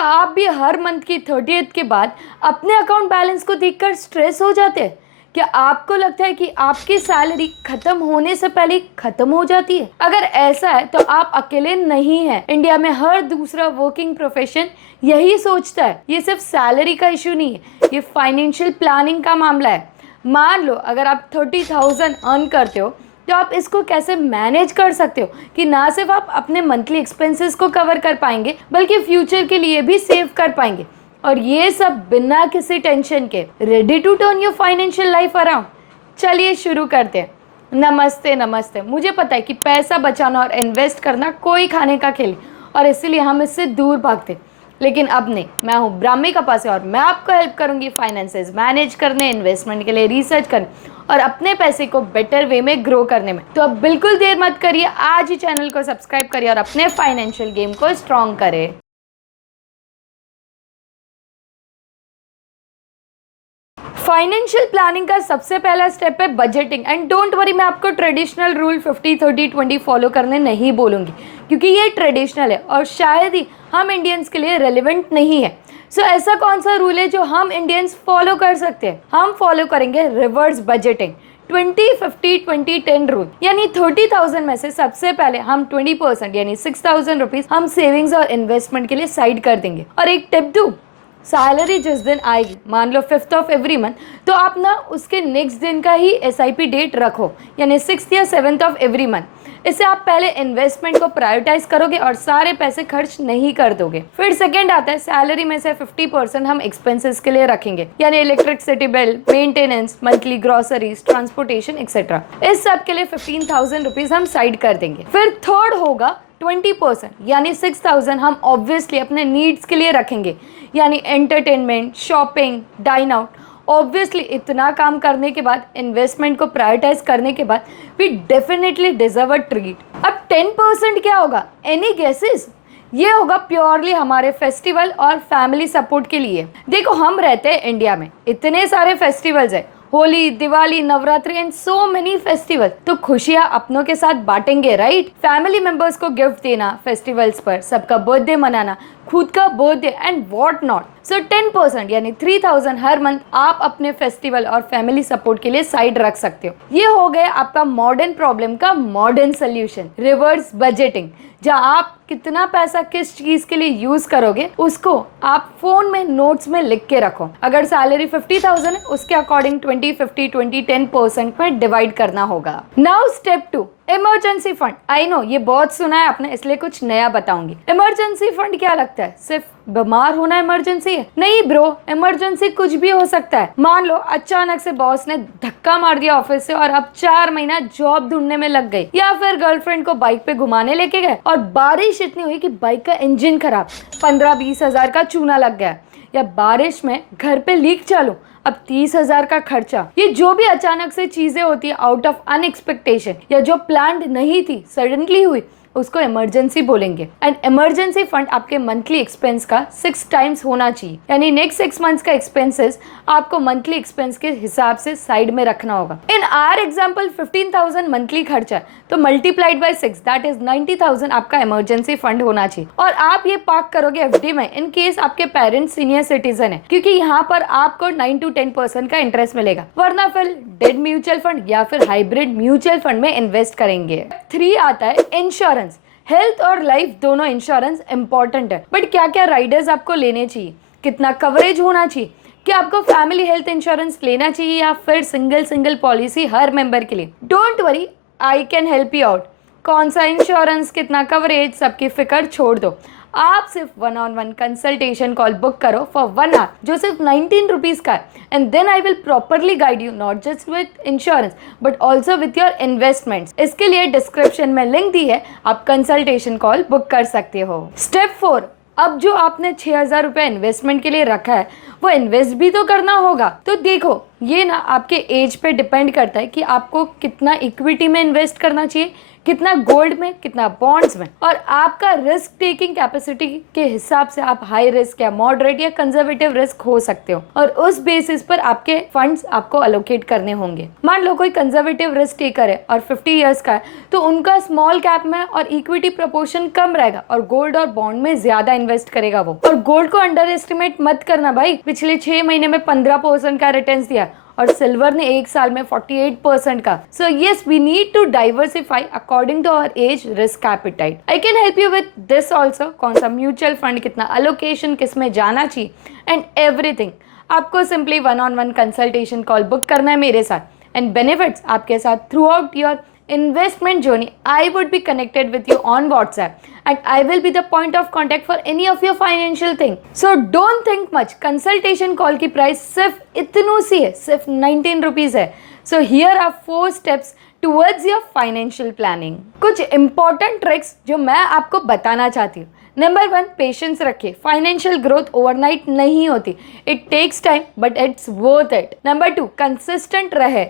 आप भी हर मंथ की 30th के बाद अपने अकाउंट बैलेंस को देखकर स्ट्रेस हो जाते हैं? क्या आपको लगता है कि आपकी सैलरी खत्म होने से पहले खत्म हो जाती है? अगर ऐसा है तो आप अकेले नहीं हैं। इंडिया में हर दूसरा वर्किंग प्रोफेशन यही सोचता है। ये सिर्फ सैलरी का इशू नहीं है, ये फाइनेंशियल प्लानिंग का मामला है। मान लो अगर आप 30,000 अर्न करते हो तो आप इसको कैसे मैनेज कर सकते हो कि ना सिर्फ आप अपने मंथली एक्सपेंसेस को कवर कर पाएंगे बल्कि फ्यूचर के लिए भी सेव कर पाएंगे, और ये सब बिना किसी टेंशन के। Ready to turn your financial life around? चलिए शुरू करते हैं। नमस्ते नमस्ते। मुझे पता है कि पैसा बचाना और इन्वेस्ट करना कोई खाने का खेल और इसीलिए हम इससे दूर भागते, लेकिन अब नहीं। मैं हूँ ब्राह्मी कपासे और मैं आपको हेल्प करूँगी फाइनेंसेस मैनेज करने, इन्वेस्टमेंट के लिए रिसर्च करने और अपने पैसे को बेटर वे में ग्रो करने में। तो अब बिल्कुल देर मत करिए, आज ही चैनल को सब्सक्राइब करिए और अपने फाइनेंशियल गेम को स्ट्रॉन्ग करें। फाइनेंशियल प्लानिंग का सबसे पहला स्टेप है बजटिंग। एंड डोंट वरी, मैं आपको ट्रेडिशनल रूल 50-30-20 फॉलो करने नहीं बोलूँगी, क्योंकि ये ट्रेडिशनल है और शायद ही हम इंडियंस के लिए रेलिवेंट नहीं है। सो ऐसा कौन सा रूल है जो हम इंडियंस फॉलो कर सकते हैं? हम फॉलो करेंगे रिवर्स बजटिंग, 20-50-20-10 रूल। यानी 30,000 में से सबसे पहले हम 20% यानी 6,000 रुपीज हम सेविंग्स और इन्वेस्टमेंट के लिए साइड कर देंगे। और एक टिप दूं, सैलरी जिस दिन आएगी, मान लो 5th ऑफ एवरी मंथ, तो आप ना उसके नेक्स्ट दिन का ही SIP डेट रखो, यानी 6th या 7th ऑफ एवरी मंथ। इससे आप पहले इन्वेस्टमेंट को प्रायोरिटाइज करोगे और सारे पैसे खर्च नहीं कर दोगे। फिर सेकंड आता है, सैलरी में से 50% हम एक्सपेंसेस के लिए रखेंगे, यानी electricity bill, maintenance, monthly groceries, transportation etcetera. इस सब के लिए 15,000 रुपीज हम साइड कर देंगे। फिर थर्ड होगा 20% यानी 6,000 हम ऑब्वियसली अपने नीड्स के लिए रखेंगे, यानी entertainment, shopping, dine out. Obviously इतना काम करने के बाद, इन्वेस्टमेंट को प्रायोरिटाइज करने के बाद, we definitely deserve a treat. अब 10% क्या होगा? Any guesses? ये होगा प्योरली हमारे फेस्टिवल और फैमिली सपोर्ट के लिए। देखो, हम रहते हैं इंडिया में, इतने सारे फेस्टिवल्स है, Holi, Diwali, Navratri and so many festival. तो खुशियां अपनों के साथ बांटेंगे, राइट? फैमिली मेंबर्स को गिफ्ट देना फेस्टिवल्स पर, सबका बर्थडे मनाना, खुद का बर्थडे एंड व्हाट नॉट। सो 10% यानी 3,000 हर मंथ आप अपने फेस्टिवल और फैमिली सपोर्ट के लिए साइड रख सकते हो। ये हो गया आपका मॉडर्न प्रॉब्लम का मॉडर्न सोल्यूशन, रिवर्स बजटिंग, जहाँ आप कितना पैसा किस चीज के लिए यूज करोगे उसको आप फोन में नोट्स में लिख के रखो। अगर सैलरी 50,000 है, उसके अकॉर्डिंग 20-50-20-10% में डिवाइड करना होगा। Now step 2, emergency fund. I know ये बहुत सुना है आपने, इसलिए कुछ नया बताऊंगी। इमरजेंसी फंड क्या लगता है? सिर्फ बीमार होना इमरजेंसी है? नहीं ब्रो, इमरजेंसी कुछ भी हो सकता है। मान लो अचानक से बॉस ने धक्का मार दिया ऑफिस से और अब 4 महीना जॉब ढूंढने में लग गई, या फिर गर्लफ्रेंड को बाइक पे घुमाने लेके गए और बारिश इतनी हुई कि बाइक का इंजन खराब, 15-20 हजार का चूना लग गया, या बारिश में घर पे लीक चालू, अब 30,000 का खर्चा। ये जो भी अचानक से चीजें होती है आउट ऑफ अनएक्सपेक्टेशन या जो प्लान्ड नहीं थी, सडनली हुई, उसको इमरजेंसी बोलेंगे। एंड इमरजेंसी फंड आपके मंथली एक्सपेंस का 6 टाइम्स होना चाहिए, यानी नेक्स्ट 6 मंथ्स का एक्सपेंसेस आपको मंथली एक्सपेंस के हिसाब से साइड में रखना होगा। इन आर एग्जाम्पल 15,000 मंथली खर्चा, तो मल्टीप्लाइड बाय 6 दैट इज 90,000 आपका इमरजेंसी फंड होना चाहिए। और आप ये पार्क करोगे FD में इन केस आपके पेरेंट्स सीनियर सिटीजन है, क्योंकि यहाँ पर आपको 9-10% का इंटरेस्ट मिलेगा, वरना फिर डेड म्यूचुअल फंड या फिर हाइब्रिड म्यूचुअल फंड में इन्वेस्ट करेंगे। 3 आता है इंश्योरेंस। हेल्थ और लाइफ दोनों इंश्योरेंस इंपॉर्टेंट है, बट क्या क्या राइडर्स आपको लेने चाहिए, कितना कवरेज होना चाहिए, क्या आपको फैमिली हेल्थ इंश्योरेंस लेना चाहिए या फिर सिंगल पॉलिसी हर मेंबर के लिए? Don't worry, I can help you out. कौन सा इंश्योरेंस, कितना कवरेज, सबकी फिक्र छोड़ दो। आप सिर्फ 1-on-1 कंसल्टेशन कॉल बुक करो फॉर 1 hour, जो सिर्फ 19 रुपीज का है, and then I will properly guide you not just with insurance but also with your investments. इसके लिए डिस्क्रिप्शन में लिंक दी है, आप कंसल्टेशन कॉल बुक कर सकते हो। स्टेप 4, अब जो आपने 6,000 रुपये इन्वेस्टमेंट के लिए रखा है वो इन्वेस्ट भी तो करना होगा। तो देखो, ये ना आपके एज पे डिपेंड करता है कि आपको कितना इक्विटी में इन्वेस्ट करना चाहिए, कितना गोल्ड में, कितना बॉन्ड्स में, और आपका रिस्क टेकिंग कैपेसिटी के हिसाब से आप हाई रिस्क या मॉडरेट या कंजर्वेटिव रिस्क हो सकते हो, और उस बेसिस पर आपके फंड्स आपको अलोकेट करने होंगे। मान लो कोई कंजर्वेटिव रिस्क टेकर है और 50 इयर्स का है, तो उनका स्मॉल कैप में और इक्विटी प्रोपोर्शन कम रहेगा और गोल्ड और बॉन्ड में ज्यादा इन्वेस्ट करेगा वो। और गोल्ड को अंडर एस्टिमेट मत करना भाई, पिछले 6 महीने में 15% का रिटर्न दिया और सिल्वर ने 1 साल में 48% का। So yes, we need to diversify according to our age, risk appetite. I can help you with this also, कौन सा म्यूचुअल फंड, कितना अलोकेशन, किस में जाना चाहिए एंड एवरीथिंग। आपको simply 1-on-1 consultation call book करना है मेरे साथ एंड बेनिफिट्स आपके साथ through out your investment journey. I would be connected with you on WhatsApp and I will be the point of contact for any of your financial thing. So don't think much. Consultation call की price सिर्फ इतनू सी है, सिर्फ 19 rupees है. So here are 4 steps towards your financial planning. कुछ important tricks जो मैं आपको बताना चाहती हूँ. नंबर 1, पेशेंस रखिए। फाइनेंशियल ग्रोथ ओवरनाइट नहीं होती, it takes time but it's worth it. Number 2, consistent रहे,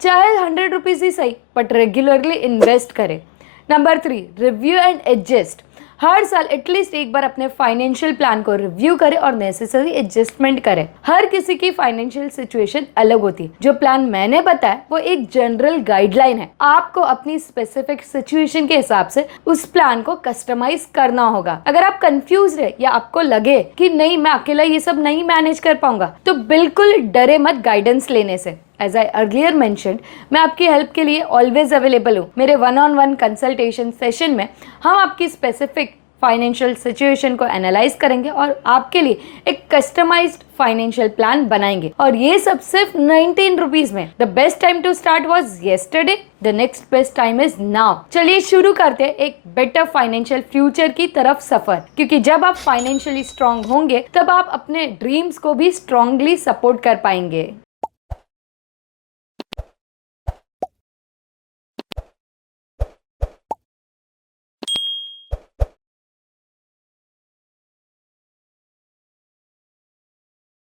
चाहे 100 रुपीज़ ही सही बट रेगुलरली इन्वेस्ट करें। Number 3, review and adjust. हर साल एटलीस्ट एक बार अपने फाइनेंशियल प्लान को रिव्यू करें और नेसेसरी एडजस्टमेंट करें। हर किसी की फाइनेंशियल सिचुएशन अलग होती है। जो प्लान मैंने बताया वो एक जनरल गाइडलाइन है, आपको अपनी स्पेसिफिक सिचुएशन के हिसाब से उस प्लान को कस्टमाइज करना होगा। अगर आप कंफ्यूज रहे या आपको लगे कि नहीं मैं अकेला ये सब नहीं मैनेज कर पाऊंगा, तो बिल्कुल डरे मत गाइडेंस लेने से। As I earlier mentioned, मैं आपकी हेल्प के लिए ऑलवेज अवेलेबल हूँ। मेरे 1-on-1 कंसल्टेशन सेशन में हम आपकी स्पेसिफिक फाइनेंशियल सिचुएशन को एनालाइज करेंगे और आपके लिए एक कस्टमाइज्ड फाइनेंशियल प्लान बनाएंगे, और ये सब सिर्फ 19 रुपीज में। The best time to start was yesterday, the next best time is now. चलिए शुरू करते हैं एक बेटर फाइनेंशियल फ्यूचर की तरफ सफर, क्योंकि जब आप फाइनेंशियली स्ट्रांग होंगे तब आप अपने ड्रीम्स को भी स्ट्रांगली सपोर्ट कर पाएंगे।